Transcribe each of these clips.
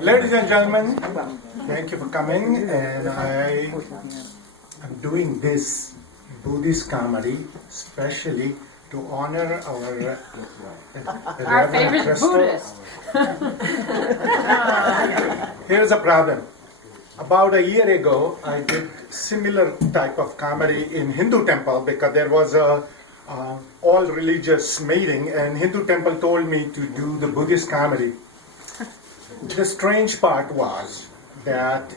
Ladies and gentlemen, thank you for coming, and I am doing this Buddhist comedy especially to honor our favorite Crystal. Buddhist. Here's a problem. About a year ago, I did similar type of comedy in Hindu temple because there was a all religious meeting, and Hindu temple told me to do the Buddhist comedy. The strange part was that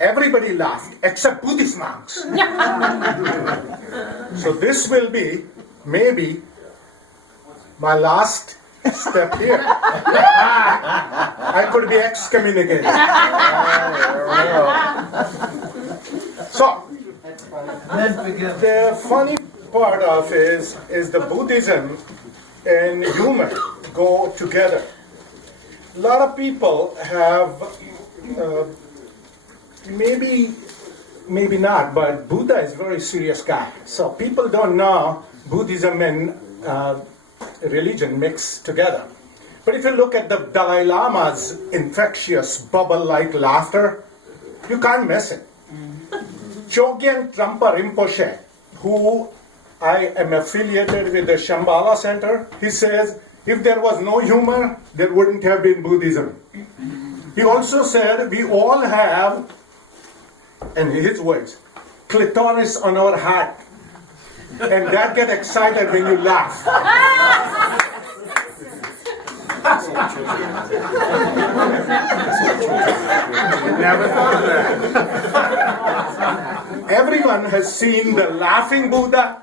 everybody laughed except Buddhist monks. So this will be maybe my last step here. I could be excommunicated. So the funny part of is the Buddhism and humor go together. A lot of people have maybe not, but Buddha is a very serious guy. So people don't know Buddhism and religion mixed together. But if you look at the Dalai Lama's infectious bubble-like laughter, you can't miss it. Chogyen Trungpa Rinpoche, who I am affiliated with the Shambhala Center, he says, if there was no humor, there wouldn't have been Buddhism. He also said, we all have, in his words, clitoris on our heart. And that get excited when you laugh. Never thought of that. Everyone has seen the laughing Buddha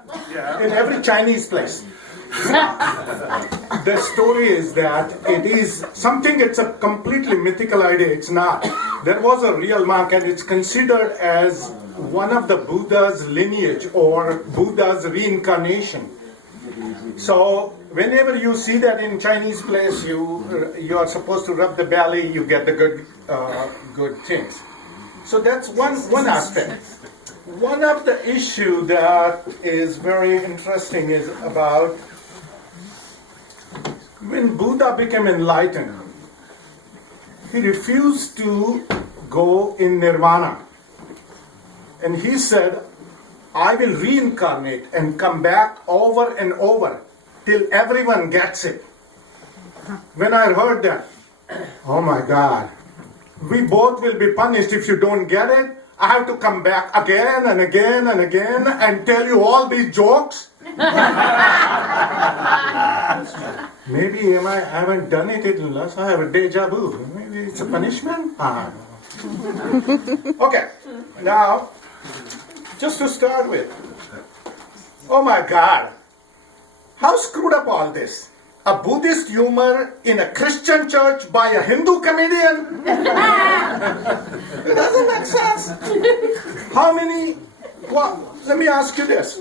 in every Chinese place. The story is that it is something, it's a completely mythical idea. It's not. There was a real monk, and it's considered as one of the Buddha's lineage or Buddha's reincarnation. So whenever you see that in Chinese place, you are supposed to rub the belly, you get the good things. So that's one aspect. One of the issue that is very interesting is about when Buddha became enlightened, he refused to go in nirvana. And he said, I will reincarnate and come back over and over till everyone gets it. When I heard that, oh my God, we both will be punished if you don't get it. I have to come back again and again and again and tell you all these jokes. Maybe I haven't done it unless I have a deja vu. Maybe it's a punishment? I don't know. Okay, now, just to start with, oh my God, how screwed up all this? A Buddhist humor in a Christian church by a Hindu comedian? It doesn't make sense. How many, well, let me ask you this.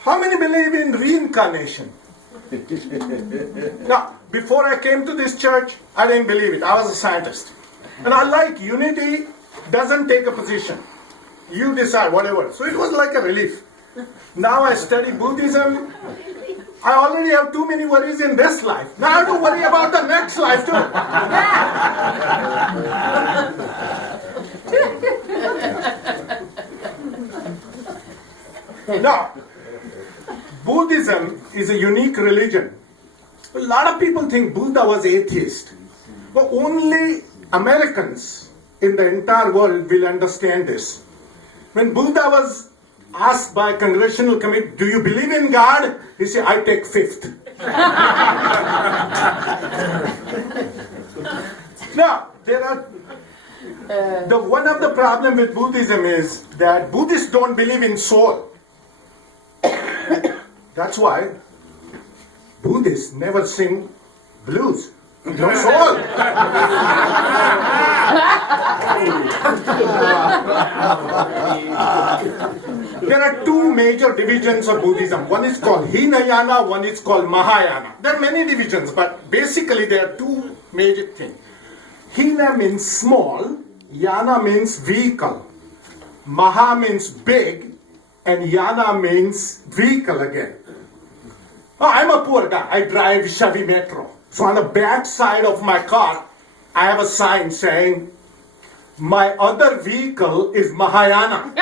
How many believe in reincarnation? Now, before I came to this church, I didn't believe it. I was a scientist. And I like unity doesn't take a position. You decide, whatever. So it was like a relief. Now I study Buddhism. I already have too many worries in this life. Now I have to worry about the next life too. Now, Buddhism is a unique religion. A lot of people think Buddha was atheist. But only Americans in the entire world will understand this. When Buddha was asked by a congressional committee, do you believe in God? He said, I take fifth. Now, there are one of the problem with Buddhism is that Buddhists don't believe in soul. That's why Buddhists never sing blues. No soul. There are two major divisions of Buddhism. One is called Hinayana, one is called Mahayana. There are many divisions, but basically there are two major things. Hina means small, Yana means vehicle. Maha means big, and Yana means vehicle again. Oh, I'm a poor guy. I drive Chevy Metro. So on the back side of my car, I have a sign saying, my other vehicle is Mahayana.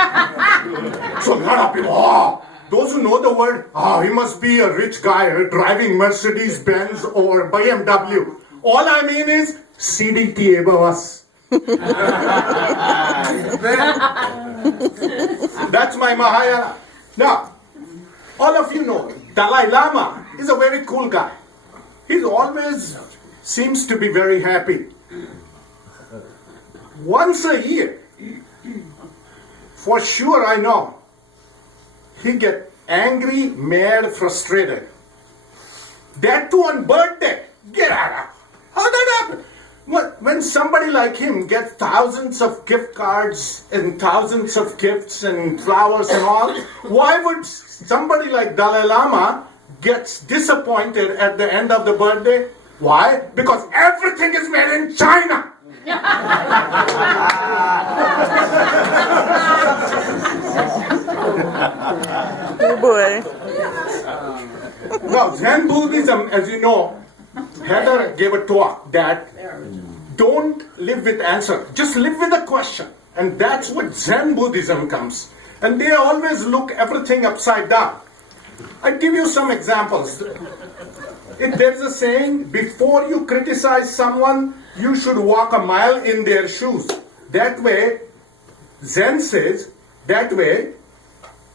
So a lot of people, oh, those who know the word, oh, he must be a rich guy driving Mercedes-Benz or BMW. All I mean is CDT above us. That's my Mahayana. Now, all of you know, Dalai Lama is a very cool guy. He always seems to be very happy. Once a year, for sure I know, he get angry, mad, frustrated. That too on birthday. Get out of. How that happen? When somebody like him gets thousands of gift cards and thousands of gifts and flowers and all, why would somebody like Dalai Lama gets disappointed at the end of the birthday? Why? Because everything is made in China. Oh boy. Now, Zen Buddhism, as you know, Heather gave a talk that don't live with answer, just live with a question. And that's what Zen Buddhism comes. And they always look everything upside down. I give you some examples. There's a saying, before you criticize someone, you should walk a mile in their shoes. That way, Zen says, that way,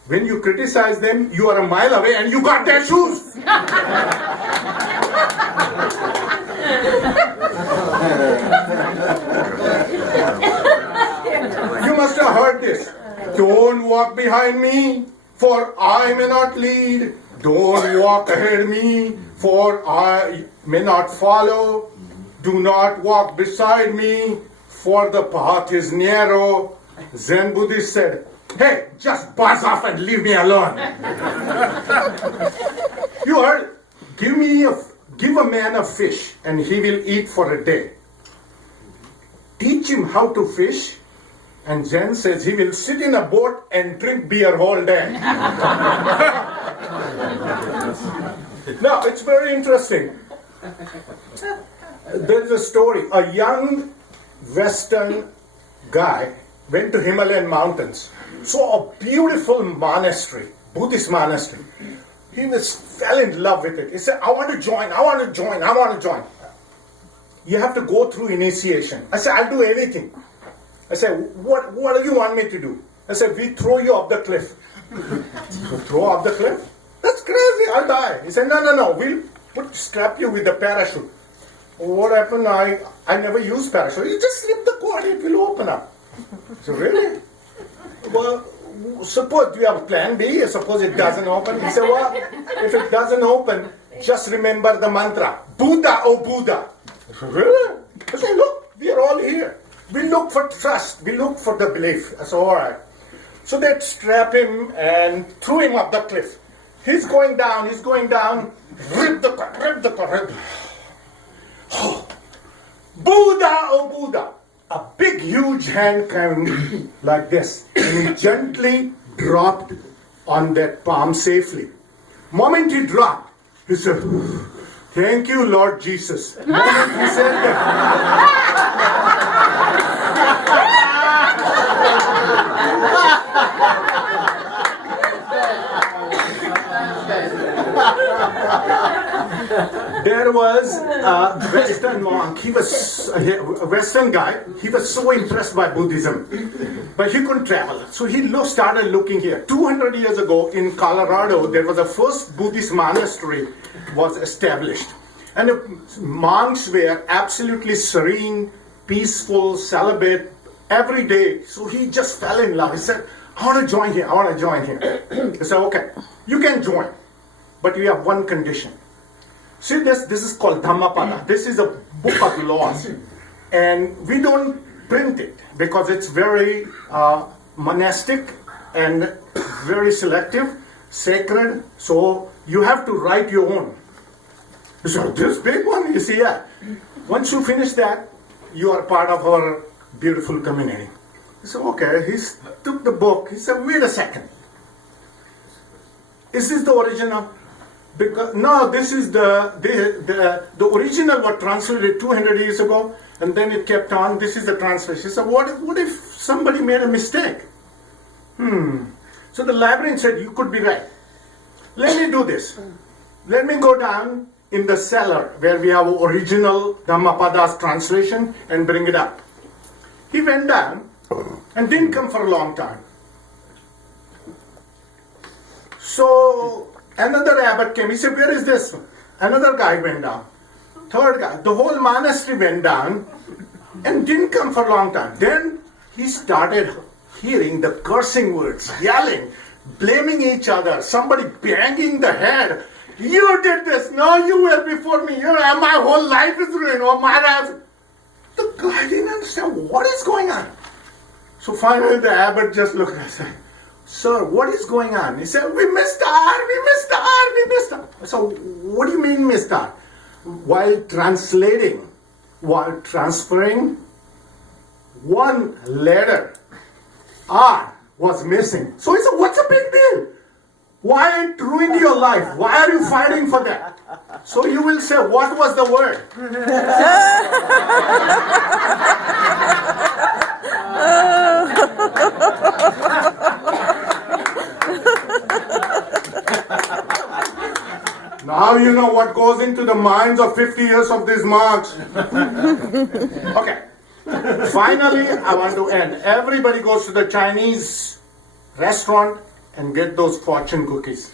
when you criticize them, you are a mile away and you got their shoes. You must have heard this. Don't walk behind me, for I may not lead. Don't walk ahead me, for I may not follow. Do not walk beside me, for the path is narrow. Zen Buddhist said, hey, just buzz off and leave me alone. You heard, give a man a fish and he will eat for a day. Teach him how to fish, and Zen says he will sit in a boat and drink beer all day. Now, it's very interesting. There's a story. A young Western guy went to Himalayan mountains, saw a beautiful monastery, Buddhist monastery. He fell in love with it. He said, I want to join. You have to go through initiation. I said, I'll do anything. I said, what do you want me to do? I said, we throw you off the cliff. Throw off the cliff? That's crazy, I'll die. He said, no, we'll strap you with a parachute. What happened? I never used parachute. You just slip the cord, it will open up. So really? Well, suppose you have plan B, suppose it doesn't open. He said, well, if it doesn't open, just remember the mantra, Buddha, oh Buddha. I said, really? I said, look, we are all here. We look for trust, we look for the belief. I said, all right. So they strap him and threw him up the cliff. He's going down, rip the cord. Oh, Buddha, oh Buddha. A big, huge hand came like this, and he gently dropped on that palm safely. Moment he dropped, he said, thank you, Lord Jesus. Moment he said that, there was a Western monk. He was a Western guy. He was so impressed by Buddhism, but he couldn't travel. So he started looking here. 200 years ago in Colorado, there was the first Buddhist monastery was established. And the monks were absolutely serene, peaceful, celibate every day. So he just fell in love. He said, I want to join here. He said, okay, you can join, but you have one condition. See, this is called Dhammapada. This is a book of laws. And we don't print it because it's very monastic and very selective, sacred. So you have to write your own. So this big one, you see, yeah. Once you finish that, you are part of our beautiful community. He said, okay. He took the book. He said, wait a second. Is this the original? Because no, this is the original was translated 200 years ago, and then it kept on. This is the translation. So what if somebody made a mistake? So the librarian said, you could be right. Let me do this. Let me go down in the cellar where we have original Dhammapada's translation and bring it up. He went down and didn't come for a long time. So another abbot came. He said, where is this? Another guy went down. Third guy. The whole monastery went down and didn't come for a long time. Then he started hearing the cursing words, yelling, blaming each other, somebody banging the head. You did this. No, you were before me. My whole life is ruined. Oh, Maharaj. The guy didn't understand what is going on. So finally the abbot just looked at us and said, sir, what is going on? He said, we missed our, we missed our, we missed our. So what do you mean missed our? While translating, while transferring, one letter, R, was missing. So he said, what's the big deal? Why it ruined your life? Why are you fighting for that? So you will say, what was the word? Now you know what goes into the minds of 50 years of these monks. Okay. Finally, I want to end. Everybody goes to the Chinese restaurant and get those fortune cookies.